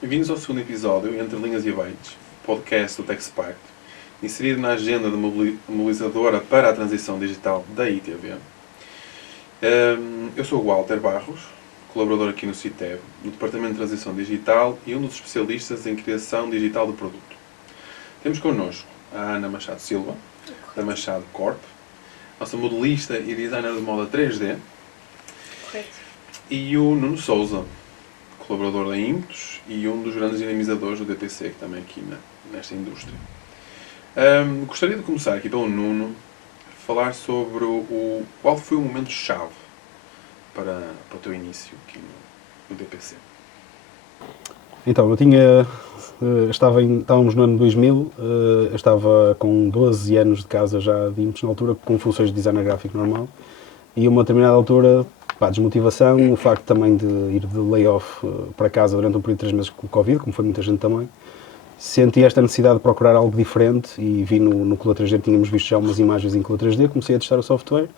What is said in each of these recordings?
Bem-vindos ao segundo episódio, Entre Linhas e Abaixo, podcast do TechSpark, inserido na agenda de mobilizadora para a transição digital da ITV. Eu sou o Walter Barros, colaborador aqui no CITEB, no Departamento de Transição Digital e um dos especialistas em criação digital do produto. Temos connosco a Ana Machado Silva, da Machado Corp, nossa modelista e designer de moda 3D. Correto. E o Nuno Souza, colaborador da Ímpetos e um dos grandes dinamizadores do DTC, que também aqui nesta indústria. Gostaria de começar aqui pelo Nuno, falar sobre qual foi o momento-chave para o teu início aqui no DPC. Então, estávamos no ano 2000, eu estava com 12 anos de casa já de Ímpetos, na altura, com funções de designer gráfico normal, e a uma determinada altura, desmotivação, o facto também de ir de layoff para casa durante um período de 3 meses com o Covid, como foi muita gente também, senti esta necessidade de procurar algo diferente e vi no Color 3D, tínhamos visto já umas imagens em Color 3D, comecei a testar o software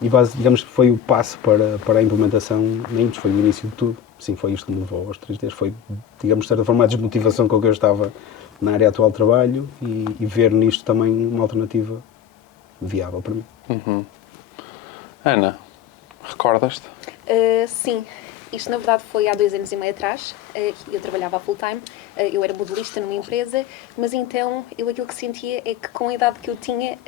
e digamos que foi o passo para a implementação na Ímpetos, foi o início de tudo. Sim, foi isto que me levou aos 3Ds, foi, digamos, de certa forma, a desmotivação com que eu estava na área atual de trabalho e ver nisto também uma alternativa viável para mim. Uhum. Ana, recordas-te? Sim, isto na verdade foi há 2 anos e meio atrás. Eu trabalhava a full time, eu era modelista numa empresa, mas então aquilo que sentia é que com a idade que eu tinha,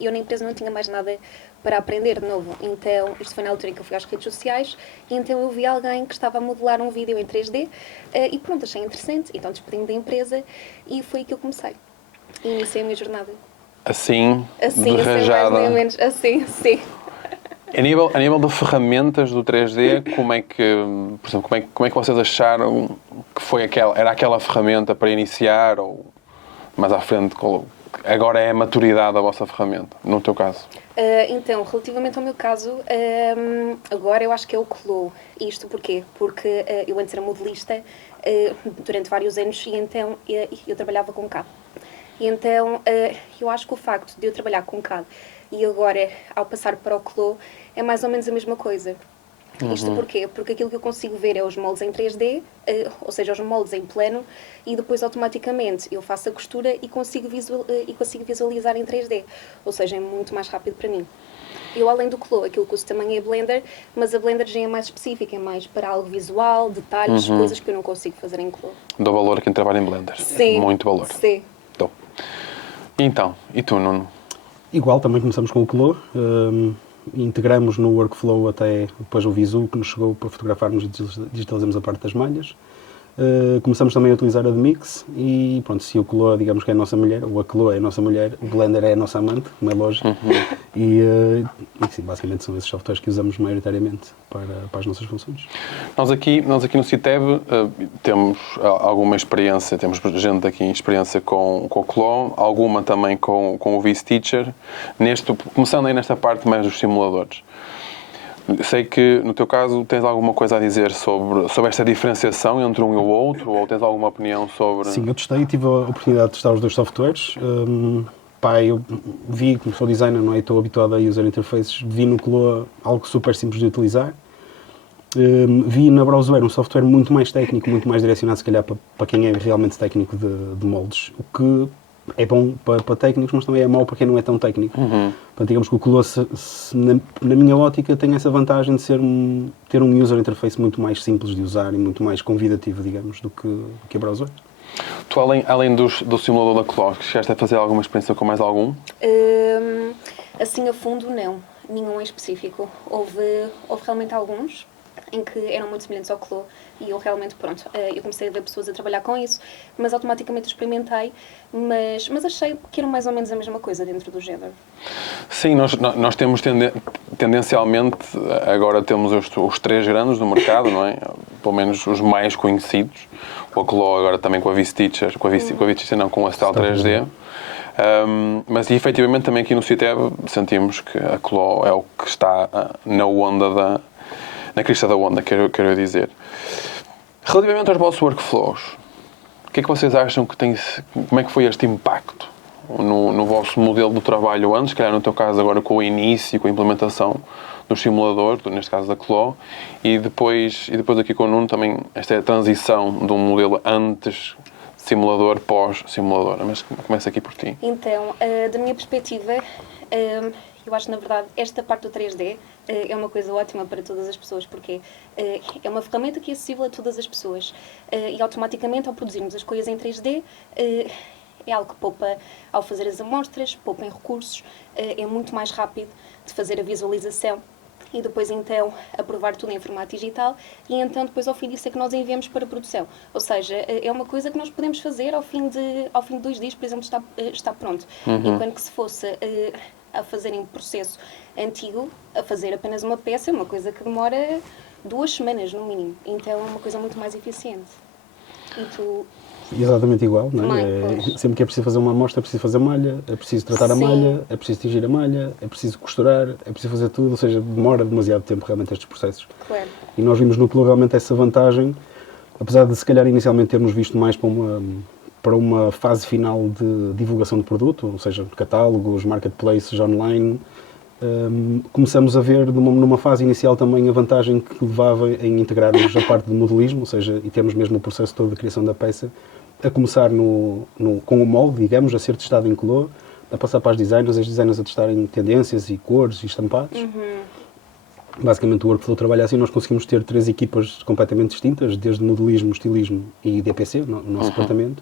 eu na empresa não tinha mais nada para aprender de novo. Então, isto foi na altura em que eu fui às redes sociais e então eu vi alguém que estava a modelar um vídeo em 3D e pronto, achei interessante. Então despedi-me da empresa e foi aí que eu comecei. E iniciei a minha jornada. Assim de rajada. Mais ou menos, assim, sim. A nível de ferramentas do 3D, como é que, por exemplo, como é que vocês acharam que era aquela ferramenta para iniciar ou mais à frente, agora é a maturidade da vossa ferramenta, no teu caso? Então, relativamente ao meu caso, agora eu acho que é o Clo. Isto porquê? Porque eu antes era modelista durante vários anos e então eu trabalhava com CAD. E então eu acho que o facto de eu trabalhar com CAD e agora, ao passar para o Clo, é mais ou menos a mesma coisa. Isto porquê? Porque aquilo que eu consigo ver é os moldes em 3D, ou seja, os moldes em plano, e depois automaticamente eu faço a costura e consigo visualizar em 3D. Ou seja, é muito mais rápido para mim. Eu, além do Clo, aquilo que uso também é Blender, mas a Blender já é mais específica, é mais para algo visual, detalhes, coisas que eu não consigo fazer em Clo. Dou valor a quem trabalha em Blender. Sim. Muito valor. Sim. Dou. Então, e tu, Nuno? Igual, também começamos com o Clo. Integramos no workflow até depois o Visu, que nos chegou para fotografarmos e digitalizamos a parte das malhas. Começamos também a utilizar a Demix e pronto, se o Clo, digamos que é a nossa mulher, ou a Clo é a nossa mulher, o Blender é a nossa amante, como é lógico. E sim, basicamente são esses softwares que usamos maioritariamente para as nossas funções. Nós aqui no CITEB temos alguma experiência, temos gente aqui em experiência com o Clo, alguma também com o VSteacher, começando aí nesta parte mais dos simuladores. Sei que, no teu caso, tens alguma coisa a dizer sobre esta diferenciação entre um e o outro, ou tens alguma opinião sobre... Sim, eu testei e tive a oportunidade de testar os dois softwares. Eu vi, como sou designer, não é? Estou habituado a user interfaces, vi no Clo algo super simples de utilizar. Vi na Browseware um software muito mais técnico, muito mais direcionado, se calhar, para quem é realmente técnico de moldes, o que é bom para técnicos, mas também é mau para quem não é tão técnico. Portanto, digamos que o Clo, na minha ótica, tem essa vantagem de ter um user interface muito mais simples de usar e muito mais convidativo, digamos, do que a Browseware. Tu, além do simulador da Clo, chegaste a fazer alguma experiência com mais algum? Assim a fundo, não. Nenhum em específico. Houve realmente alguns em que eram muito semelhantes ao Clo e eu realmente, eu comecei a ver pessoas a trabalhar com isso, mas automaticamente experimentei, mas achei que era mais ou menos a mesma coisa dentro do género. Sim, nós temos tendencialmente, agora temos os 3 grandes no mercado, não é? Pelo menos os mais conhecidos, com a Clo agora também com a VSteacher, com a Style 3D. Mas efetivamente também aqui no CITEB sentimos que a Clo é o que está na crista da onda, quero dizer. Relativamente aos vossos workflows, o que é que vocês acham como é que foi este impacto no vosso modelo de trabalho antes, se calhar no teu caso agora com o início, com a implementação do simulador, neste caso da CLO, e depois aqui com o Nuno também esta é a transição de um modelo antes simulador, pós-simulador. Mas começa aqui por ti. Então, da minha perspectiva, eu acho que, na verdade, esta parte do 3D é uma coisa ótima para todas as pessoas, porque é uma ferramenta que é acessível a todas as pessoas. E, automaticamente, ao produzirmos as coisas em 3D, é algo que poupa ao fazer as amostras, poupa em recursos, é muito mais rápido de fazer a visualização e depois, então, aprovar tudo em formato digital e, então, depois, ao fim disso é que nós enviamos para a produção. Ou seja, é uma coisa que nós podemos fazer ao fim de 2 dias, por exemplo, está pronto. Enquanto que se fosse a fazer em processo antigo, a fazer apenas uma peça, é uma coisa que demora 2 semanas, no mínimo. Então, é uma coisa muito mais eficiente. E tu... Exatamente igual, não é? Também, pois. Sempre que é preciso fazer uma amostra, é preciso fazer malha, é preciso tratar a Sim. malha, é preciso tingir a malha, é preciso costurar, é preciso fazer tudo, ou seja, demora demasiado tempo realmente estes processos. Claro. E nós vimos no Clo realmente essa vantagem, apesar de se calhar inicialmente termos visto mais para uma fase final de divulgação de produto, ou seja, catálogos, marketplaces online, começamos a ver numa fase inicial também a vantagem que levava em integrarmos a parte do modelismo, ou seja, e termos mesmo o processo todo de criação da peça, a começar com o molde, digamos, a ser testado em Clo, a passar para as designers a testarem tendências e cores e estampados. Basicamente o workflow trabalha assim, nós conseguimos ter 3 equipas completamente distintas, desde modelismo, estilismo e DPC, o nosso departamento,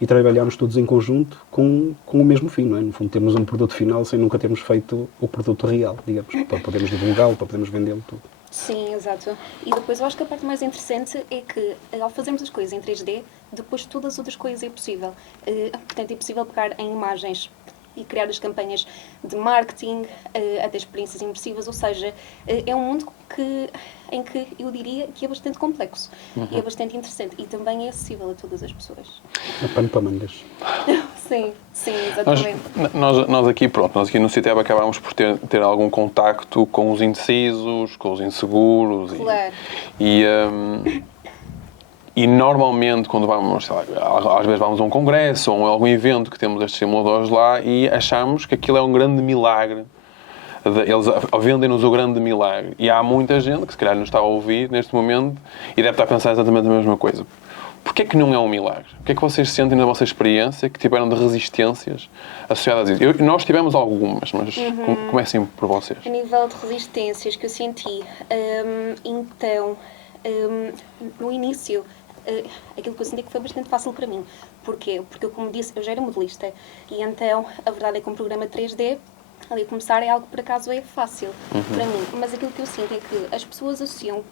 e trabalhamos todos em conjunto com o mesmo fim, não é? No fundo, temos um produto final sem nunca termos feito o produto real, digamos, para podermos divulgá-lo, para podermos vendê-lo, tudo. Sim, exato. E depois eu acho que a parte mais interessante é que, ao fazermos as coisas em 3D, depois todas as outras coisas é possível. Portanto, é possível pegar em imagens e criar as campanhas de marketing, até experiências imersivas, ou seja, é um mundo em que eu diria que é bastante complexo e é bastante interessante e também é acessível a todas as pessoas. É pano para mangas. Sim, exatamente. Nós aqui no CITEB acabámos por ter algum contacto com os indecisos, com os inseguros. Claro. E normalmente, quando vamos, sei lá, às vezes vamos a um congresso ou a algum evento que temos estes simuladores lá e achamos que aquilo é um grande milagre. Eles vendem-nos o grande milagre. E há muita gente que se calhar nos está a ouvir neste momento e deve estar a pensar exatamente a mesma coisa. Porquê que não é um milagre? O que é que vocês sentem na vossa experiência que tiveram de resistências associadas a isso? Nós tivemos algumas, mas comecem por vocês. A nível de resistências que eu senti, no início, aquilo que eu senti que foi bastante fácil para mim. Porquê? Porque, como disse, eu já era modelista e então a verdade é que um programa 3D, ali a começar, é algo que por acaso é fácil para mim. Mas aquilo que eu sinto é que as pessoas associam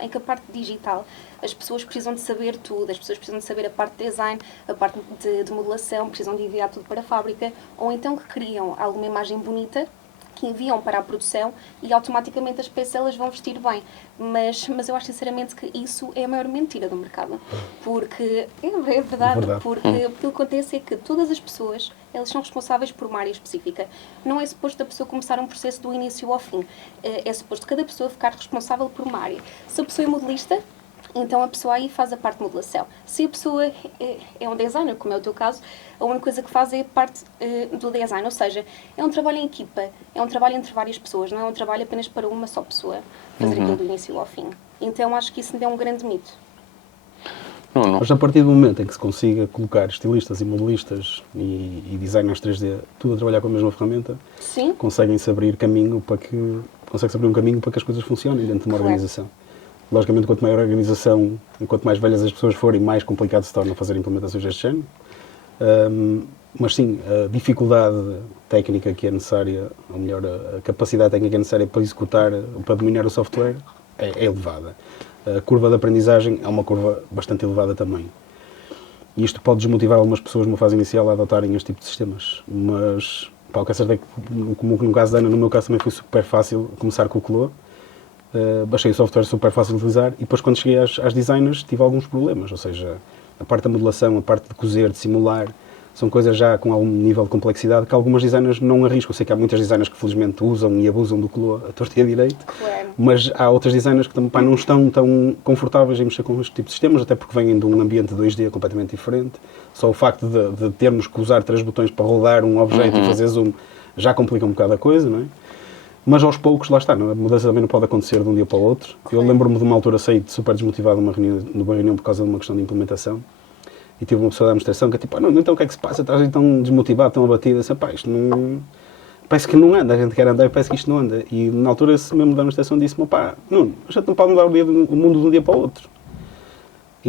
em que a parte digital, as pessoas precisam de saber tudo, as pessoas precisam de saber a parte de design, a parte de modelação, precisam de enviar tudo para a fábrica, ou então que criam alguma imagem bonita, que enviam para a produção e automaticamente as peças elas vão vestir bem. Mas eu acho sinceramente que isso é a maior mentira do mercado. Porque é verdade. Porque o que acontece é que todas as pessoas elas são responsáveis por uma área específica. Não é suposto a pessoa começar um processo do início ao fim. É suposto cada pessoa ficar responsável por uma área. Se a pessoa é modelista, então a pessoa aí faz a parte de modelação. Se a pessoa é um designer, como é o teu caso, a única coisa que faz é a parte do design. Ou seja, é um trabalho em equipa, é um trabalho entre várias pessoas, não é um trabalho apenas para uma só pessoa fazer aquilo do início ao fim. Então acho que isso é um grande mito. Não. Mas a partir do momento em que se consiga colocar estilistas e modelistas e designers 3D tudo a trabalhar com a mesma ferramenta, Sim. consegue-se abrir um caminho para que as coisas funcionem dentro de uma organização. Logicamente, quanto maior a organização, quanto mais velhas as pessoas forem, mais complicado se torna fazer implementações deste género. Mas sim, a dificuldade técnica que é necessária, ou melhor, a capacidade técnica que é necessária para executar, para dominar o software, é elevada. A curva de aprendizagem é uma curva bastante elevada também. E isto pode desmotivar algumas pessoas numa fase inicial a adotarem este tipo de sistemas. Mas, o que é certo é que, como no caso da Ana, no meu caso também foi super fácil começar com o Clo. Achei o software super fácil de utilizar e depois quando cheguei às designers tive alguns problemas, ou seja, a parte da modelação, a parte de cozer, de simular, são coisas já com algum nível de complexidade que algumas designers não arriscam. Eu sei que há muitas designers que felizmente usam e abusam do Clo a torto e a direito, Claro. mas há outras designers que também não estão tão confortáveis em mexer com este tipo de sistemas, até porque vêm de um ambiente 2D completamente diferente. Só o facto de termos que usar 3 botões para rodar um objeto e fazer zoom já complica um bocado a coisa, não é? Mas aos poucos, lá está, não é? A mudança também não pode acontecer de um dia para o outro. Eu lembro-me de uma altura sair super desmotivado numa reunião por causa de uma questão de implementação. E tive uma pessoa da administração que é tipo, não, então o que é que se passa? Estás tão desmotivado, tão abatido, assim, pá, isto não... Parece que não anda, a gente quer andar e parece que isto não anda. E na altura esse mesmo da administração disse-me, pá, não, a gente não pode mudar o mundo de um dia para o outro.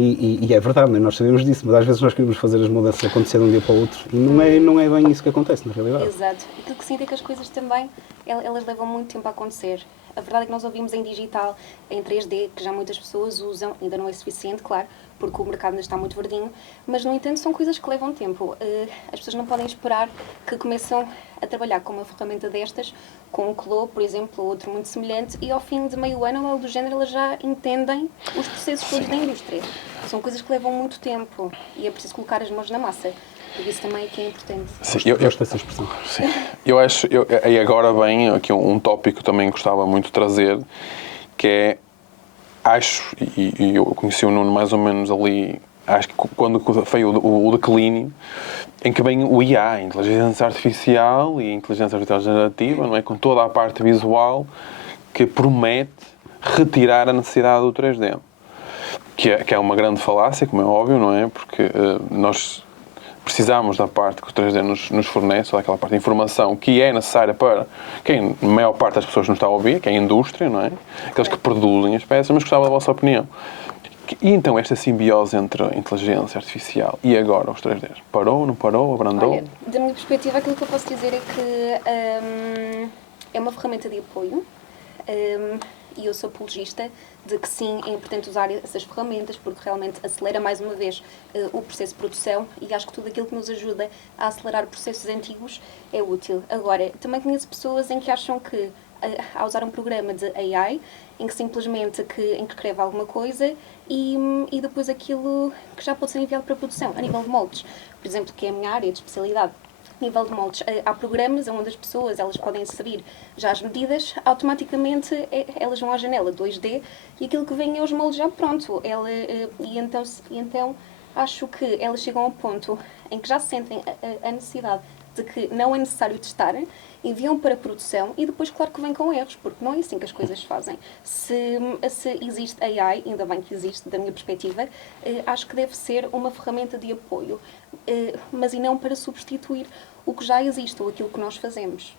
E é verdade, nós sabemos disso, mas às vezes nós queremos fazer as mudanças acontecer de um dia para o outro e não é bem isso que acontece na realidade. Exato. Aquilo que sinto é que as coisas também, elas levam muito tempo a acontecer. A verdade é que nós ouvimos em digital, em 3D, que já muitas pessoas usam, ainda não é suficiente, claro, porque o mercado ainda está muito verdinho, mas, no entanto, são coisas que levam tempo. As pessoas não podem esperar que começam a trabalhar com uma ferramenta destas, com um Clo, por exemplo, ou outro muito semelhante, e ao fim de meio ano ou algo do género, elas já entendem os processos todos da indústria. São coisas que levam muito tempo e é preciso colocar as mãos na massa. Por isso também é que é importante. Sim, Gosto dessa expressão. Sim. Eu acho, e agora vem aqui um tópico que também gostava muito de trazer, que é, acho, e eu conheci o Nuno mais ou menos ali, acho que quando foi o declínio, em que vem o IA, a inteligência artificial e a inteligência artificial generativa, não é? Com toda a parte visual que promete retirar a necessidade do 3D. Que é uma grande falácia, como é óbvio, não é? Porque nós precisamos da parte que o 3D nos fornece, ou daquela parte de informação que é necessária para quem, a maior parte das pessoas não está a ouvir, que é a indústria, não é? Aqueles que produzem as peças, mas gostava da vossa opinião. E então esta simbiose entre a inteligência artificial e agora os 3Ds? Parou, não parou, abrandou? Olha, da minha perspectiva, aquilo que eu posso dizer é que é uma ferramenta de apoio e eu sou apologista de que sim, é importante usar essas ferramentas porque realmente acelera mais uma vez o processo de produção e acho que tudo aquilo que nos ajuda a acelerar processos antigos é útil. Agora, também conheço pessoas em que acham que ao usar um programa de AI, em que simplesmente em que escreve alguma coisa e depois aquilo que já pode ser enviado para a produção, a nível de moldes. Por exemplo, que é a minha área de especialidade. A nível de moldes, há programas onde as pessoas elas podem inserir já as medidas, automaticamente elas vão à janela 2D e aquilo que vem é os moldes já pronto. E então acho que elas chegam ao ponto em que já sentem a necessidade de que não é necessário testar, enviam para a produção e depois, claro que vem com erros, porque não é assim que as coisas fazem. Se existe AI, ainda bem que existe, da minha perspectiva, acho que deve ser uma ferramenta de apoio, mas e não para substituir o que já existe ou aquilo que nós fazemos.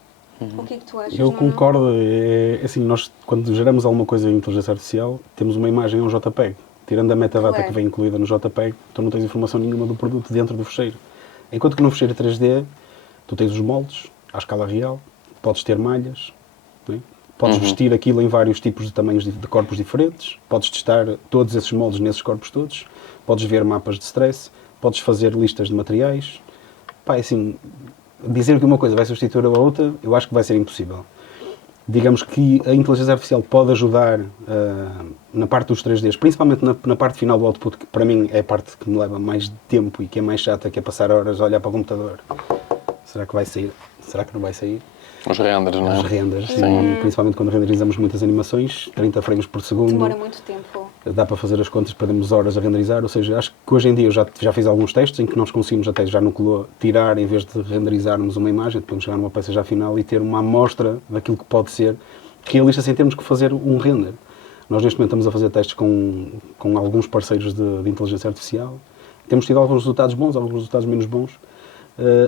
O que é que tu achas? Eu concordo. É assim, nós, quando geramos alguma coisa em inteligência artificial, temos uma imagem, um JPEG. Tirando a metadata Claro. que vem incluída no JPEG, tu não tens informação nenhuma do produto dentro do fecheiro. Enquanto que no fecheiro 3D, tu tens os moldes, à escala real, podes ter malhas, não é? Podes vestir aquilo em vários tipos de tamanhos de corpos diferentes, podes testar todos esses moldes nesses corpos todos, podes ver mapas de stress, podes fazer listas de materiais. Pá, assim, dizer que uma coisa vai substituir a outra, eu acho que vai ser impossível. Digamos que a inteligência artificial pode ajudar na parte dos 3Ds, principalmente na parte final do output, que para mim é a parte que me leva mais tempo e que é mais chata, que é passar horas a olhar para o computador. Será que vai sair? Será que não vai sair? Os renders, não é? Os renders, sim. Principalmente quando renderizamos muitas animações, 30 frames por segundo. Demora muito tempo. Dá para fazer as contas, perdemos horas a renderizar, ou seja, acho que hoje em dia eu já fiz alguns testes em que nós conseguimos até já no Clo tirar, em vez de renderizarmos uma imagem, podemos chegar numa peça já final e ter uma amostra daquilo que pode ser realista sem termos que fazer um render. Nós neste momento estamos a fazer testes com alguns parceiros de inteligência artificial, temos tido alguns resultados bons, alguns resultados menos bons.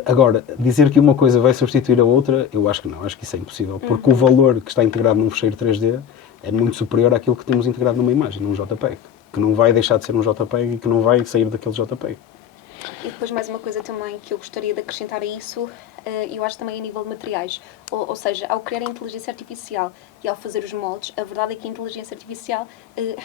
Agora, dizer que uma coisa vai substituir a outra, eu acho que não, acho que isso é impossível, porque o valor que está integrado num fecheiro 3D é muito superior àquilo que temos integrado numa imagem, num JPEG, que não vai deixar de ser um JPEG e que não vai sair daquele JPEG. E depois mais uma coisa também que eu gostaria de acrescentar a isso, eu acho também a nível de materiais. Ou seja, ao criar a inteligência artificial e ao fazer os moldes, a verdade é que a inteligência artificial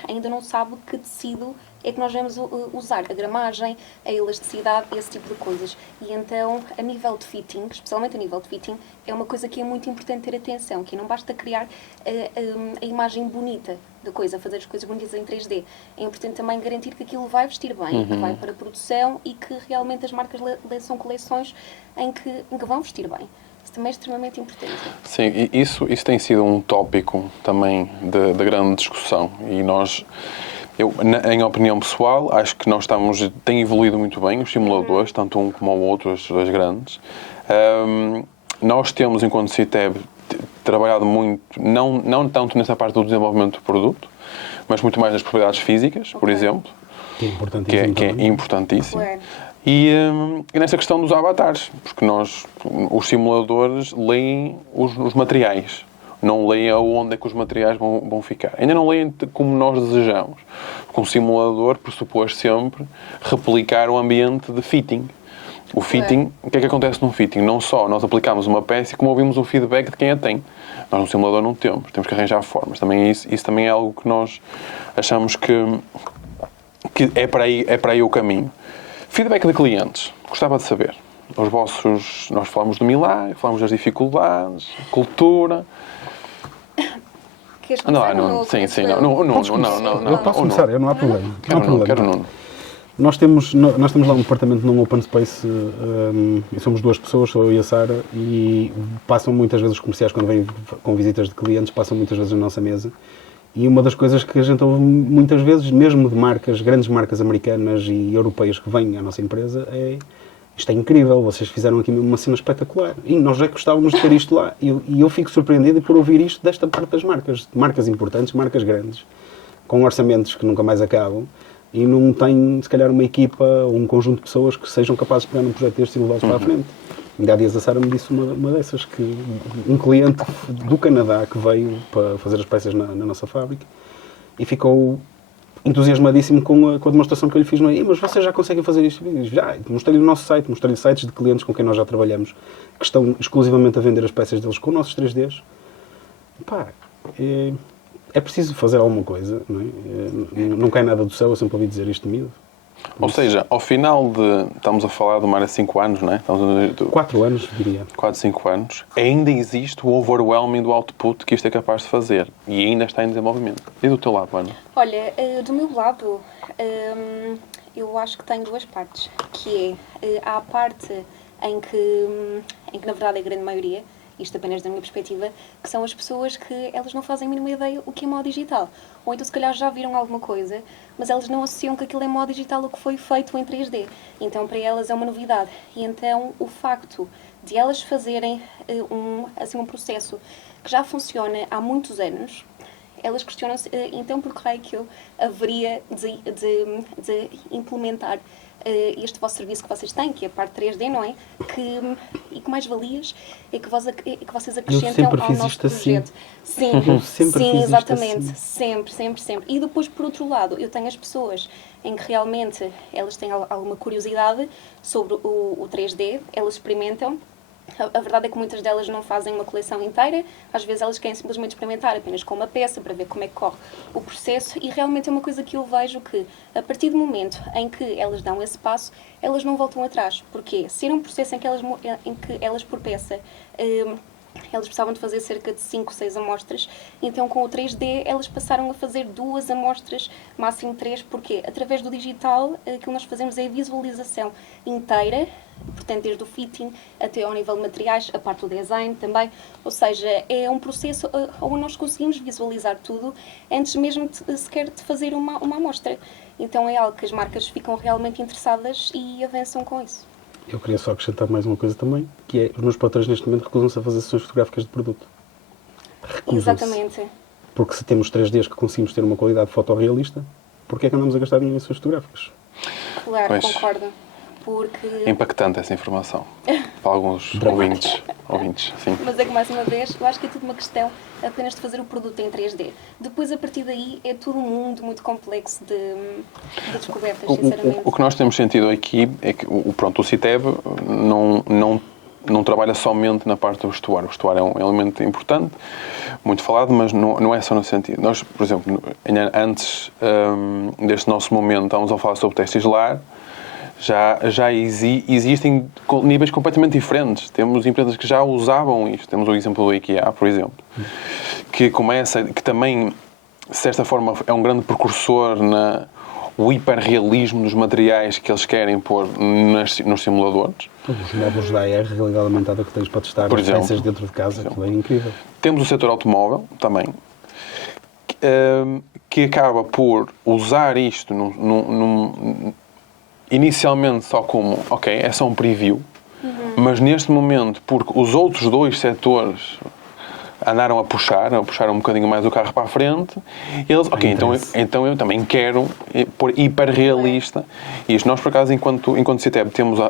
ainda não sabe que tecido é que nós vamos usar. A gramagem, a elasticidade, esse tipo de coisas. E então, a nível de fitting, especialmente a nível de fitting, é uma coisa que é muito importante ter atenção, que não basta criar a imagem bonita da coisa, fazer as coisas bonitas em 3D. É importante também garantir que aquilo vai vestir bem, que vai para a produção e que realmente as marcas lançam coleções em que vão vestir bem. Isso também é extremamente importante. Sim, e isso tem sido um tópico também de grande discussão. E em opinião pessoal, acho que tem evoluído muito bem os simuladores, tanto um como o outro, os dois grandes. Nós temos, enquanto CITEB, trabalhado muito, não tanto nessa parte do desenvolvimento do produto, mas muito mais nas propriedades físicas, por exemplo, Que é importantíssimo. que é importantíssimo. Claro. E nessa questão dos avatares, porque os simuladores leem os materiais, não leem aonde é que os materiais vão ficar. Ainda não leem como nós desejamos, porque um simulador pressupôs sempre replicar o ambiente de fitting. O fitting, o que é que acontece num fitting? Não só nós aplicamos uma peça como ouvimos o feedback de quem a tem. Nós no simulador não temos que arranjar formas. Também isso também é algo que nós achamos que é para aí o caminho. Feedback de clientes. Gostava de saber. Nós falamos do milagre, falamos das dificuldades, cultura. Queres começar? Não. Eu posso começar, não há problema. Quero Nuno. Nós temos lá um departamento num open space e somos duas pessoas, sou eu e a Sara, e passam muitas vezes os comerciais, quando vêm com visitas de clientes, passam muitas vezes na nossa mesa. E uma das coisas que a gente ouve muitas vezes, mesmo de marcas, grandes marcas americanas e europeias que vêm à nossa empresa, é: isto é incrível, vocês fizeram aqui mesmo uma cena espetacular. E nós já gostávamos de ter isto lá. E eu fico surpreendido por ouvir isto desta parte das marcas. Marcas importantes, marcas grandes, com orçamentos que nunca mais acabam, e não tem, se calhar, uma equipa ou um conjunto de pessoas que sejam capazes de pegar num projeto destes e levá-los para a frente. Ainda há dias a Sara me disse uma dessas, que um cliente do Canadá que veio para fazer as peças na nossa fábrica e ficou entusiasmadíssimo com a demonstração que eu lhe fiz. Mas vocês já conseguem fazer isto? Já, mostrei-lhe o nosso site, mostrei-lhe sites de clientes com quem nós já trabalhamos, que estão exclusivamente a vender as peças deles com nossos 3Ds. Pá, é preciso fazer alguma coisa, não é? Não cai nada do céu, eu sempre ouvi dizer isto de mim. Ou seja, ao final estamos a falar de uma área de 5 anos, não é? 4 anos, diria. 4, 5 anos. Ainda existe o overwhelming do output que isto é capaz de fazer. E ainda está em desenvolvimento. E do teu lado, Ana? Olha, do meu lado, eu acho que tem duas partes. Que há a parte em que na verdade é a grande maioria, isto apenas da minha perspectiva, que são as pessoas que elas não fazem a mínima ideia o que é modo digital. Ou então se calhar já viram alguma coisa, mas elas não associam que aquilo é modo digital ou que foi feito em 3D. Então para elas é uma novidade. E então o facto de elas fazerem um processo que já funciona há muitos anos, elas questionam-se então por que raio que eu haveria de implementar este vosso serviço que vocês têm, que é a parte 3D, não é? E que mais valias é que vocês acrescentam ao nosso projeto. Assim. Sim, exatamente. Assim. Sempre. E depois, por outro lado, eu tenho as pessoas em que realmente elas têm alguma curiosidade sobre o 3D, elas experimentam. A verdade é que muitas delas não fazem uma coleção inteira, às vezes elas querem simplesmente experimentar apenas com uma peça para ver como é que corre o processo, e realmente é uma coisa que eu vejo que, a partir do momento em que elas dão esse passo, elas não voltam atrás. Porque ser um processo em que elas por peça, elas precisavam de fazer cerca de 5, 6 amostras, então com o 3D elas passaram a fazer 2 amostras, máximo 3, porque através do digital aquilo que nós fazemos é a visualização inteira, portanto desde o fitting até ao nível de materiais, a parte do design também, ou seja, é um processo onde nós conseguimos visualizar tudo antes mesmo sequer de fazer uma amostra. Então é algo que as marcas ficam realmente interessadas e avançam com isso. Eu queria só acrescentar mais uma coisa também, que é: os meus patrões neste momento recusam-se a fazer sessões fotográficas de produto. Recusam-se. Exatamente. Porque se temos 3Ds que conseguimos ter uma qualidade fotorrealista, porquê é que andamos a gastar dinheiro em sessões fotográficas? Claro, pois. Concordo. Porque... É impactante essa informação para alguns ouvintes, sim. Mas é que, mais uma vez, eu acho que é tudo uma questão apenas de fazer o produto em 3D. Depois, a partir daí, é tudo um mundo muito complexo de descobertas, sinceramente. O que nós temos sentido aqui é que o CITEB não trabalha somente na parte do vestuário. O vestuário é um elemento importante, muito falado, mas não é só no sentido. Nós, por exemplo, antes deste nosso momento, estávamos a falar sobre textilar. Já existem níveis completamente diferentes. Temos empresas que já usavam isto. Temos o exemplo do IKEA, por exemplo, que também se desta forma é um grande precursor o hiperrealismo dos materiais que eles querem pôr nos simuladores. Os módulos da AR, realidade aumentada que tens para testar Por as exemplo. peças dentro de casa, que é incrível. Temos o setor automóvel também, que acaba por usar isto inicialmente só como, ok, é só um preview, mas neste momento, porque os outros dois setores andaram a puxar um bocadinho mais o carro para a frente, eles, ok, então eu também quero pôr hiperrealista. E isto, nós por acaso, enquanto CITEB, temos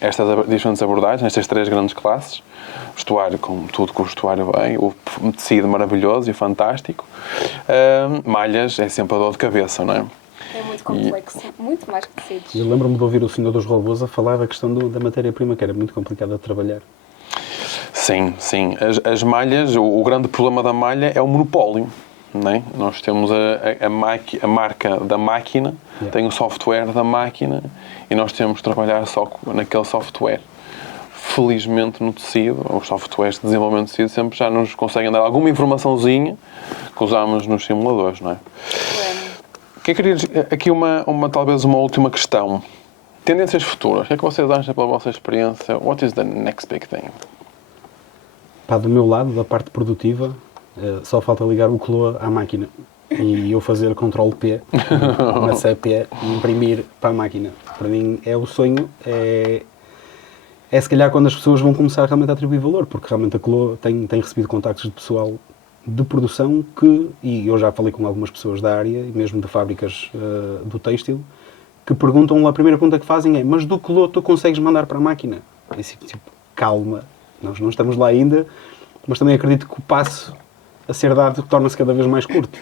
estas diferentes abordagens, nestas 3 grandes classes, vestuário com tudo, com o vestuário bem, o tecido maravilhoso e fantástico, malhas é sempre a dor de cabeça, não é? É muito complexo, muito mais que tecidos. Eu lembro-me de ouvir o senhor dos robôs a falar da questão da matéria-prima, que era muito complicada de trabalhar. Sim, sim. As malhas, o grande problema da malha é o monopólio. Não é? Nós temos a marca da máquina, tem o software da máquina e nós temos de trabalhar só naquele software. Felizmente no tecido, os softwares de desenvolvimento de tecido sempre já nos conseguem dar alguma informaçãozinha que usamos nos simuladores, não é? Que queria aqui talvez uma última questão. Tendências futuras. O que é que vocês acham pela vossa experiência? What is the next big thing? Pá, do meu lado, da parte produtiva, só falta ligar o Cloa à máquina e eu fazer Ctrl+P na CP e imprimir para a máquina. Para mim é o sonho, é se calhar quando as pessoas vão começar realmente a atribuir valor, porque realmente a Cloa tem recebido contactos de pessoal de produção e eu já falei com algumas pessoas da área, e mesmo de fábricas do têxtil, que perguntam, a primeira pergunta que fazem é: mas do Cloa tu consegues mandar para a máquina? E tipo, calma, nós não estamos lá ainda, mas também acredito que o passo a ser dado torna-se cada vez mais curto.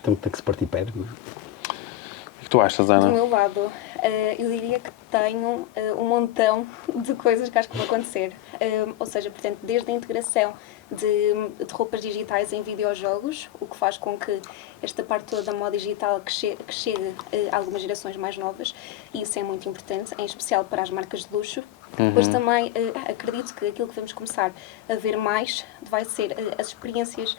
Então tem que se partir perto, não é? O que tu achas, Ana? Do meu lado, eu diria que tenho um montão de coisas que acho que vão acontecer. Ou seja, portanto, desde a integração de roupas digitais em videojogos, o que faz com que esta parte toda da moda digital que chegue a algumas gerações mais novas, e isso é muito importante, em especial para as marcas de luxo. Depois também acredito que aquilo que vamos começar a ver mais vai ser as experiências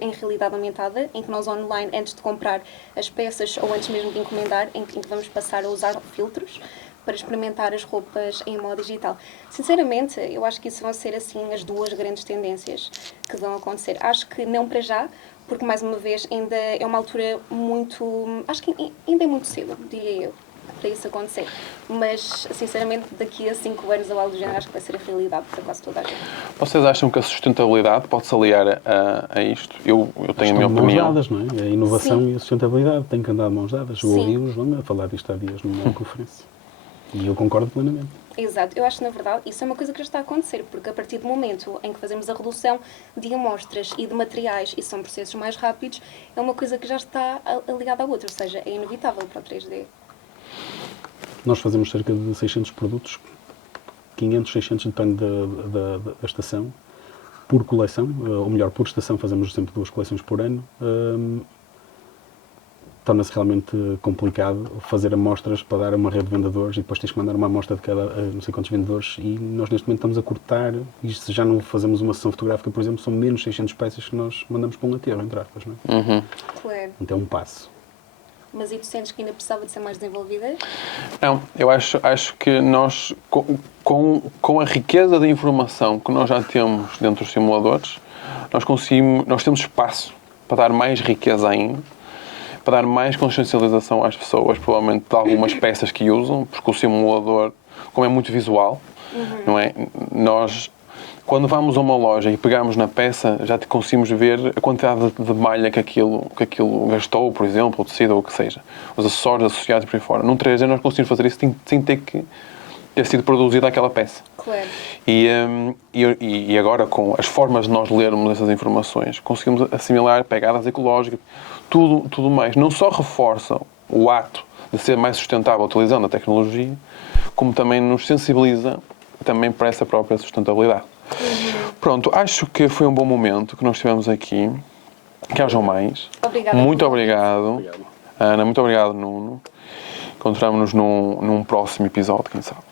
em realidade aumentada, em que nós online, antes de comprar as peças ou antes mesmo de encomendar, em que vamos passar a usar filtros para experimentar as roupas em modo digital. Sinceramente, eu acho que isso vão ser assim as 2 grandes tendências que vão acontecer. Acho que não para já, porque mais uma vez ainda é uma altura muito... Acho que ainda é muito cedo, diria eu, para isso acontecer. Mas, sinceramente, daqui a 5 anos ou algo do género, acho que vai ser a realidade para quase toda a gente. Vocês acham que a sustentabilidade pode-se aliar a isto? Eu tenho a minha opinião. Mãos dadas, não é? A inovação Sim. e a sustentabilidade têm que andar de mãos dadas. Eu Sim. ouvi o João a falar disto há dias numa conferência. E eu concordo plenamente. Exato. Eu acho que, na verdade, isso é uma coisa que já está a acontecer, porque a partir do momento em que fazemos a redução de amostras e de materiais, e são processos mais rápidos, é uma coisa que já está ligada à outra, ou seja, é inevitável para o 3D. Nós fazemos cerca de 600 produtos, 500, 600, depende da estação, por coleção, ou melhor, por estação fazemos sempre 2 coleções por ano. Torna-se realmente complicado fazer amostras para dar a uma rede de vendedores e depois tens que mandar uma amostra de cada não sei quantos vendedores, e nós neste momento estamos a cortar, e se já não fazemos uma sessão fotográfica, por exemplo, são menos 600 peças que nós mandamos para um aterro, entre aspas, não é? Claro. Então é um passo. Mas e tu sentes que ainda precisava de ser mais desenvolvida? Não, eu acho que nós, com a riqueza de informação que nós já temos dentro dos simuladores, nós temos espaço para dar mais riqueza ainda, para dar mais consciencialização às pessoas, provavelmente de algumas peças que usam, porque o simulador, como é muito visual, não é? Nós, quando vamos a uma loja e pegamos na peça, já conseguimos ver a quantidade de malha que aquilo gastou, por exemplo, o tecido ou o que seja, os acessórios associados por aí fora. Num 3D nós conseguimos fazer isso sem ter que ter sido produzida aquela peça. Claro. E agora, com as formas de nós lermos essas informações, conseguimos assimilar pegadas ecológicas, tudo mais. Não só reforça o ato de ser mais sustentável utilizando a tecnologia, como também nos sensibiliza também para essa própria sustentabilidade. Pronto, acho que foi um bom momento que nós tivemos aqui. Que hajam mais. Obrigada. Muito obrigado. Ana, muito obrigado, Nuno. Encontramos-nos num próximo episódio, quem sabe.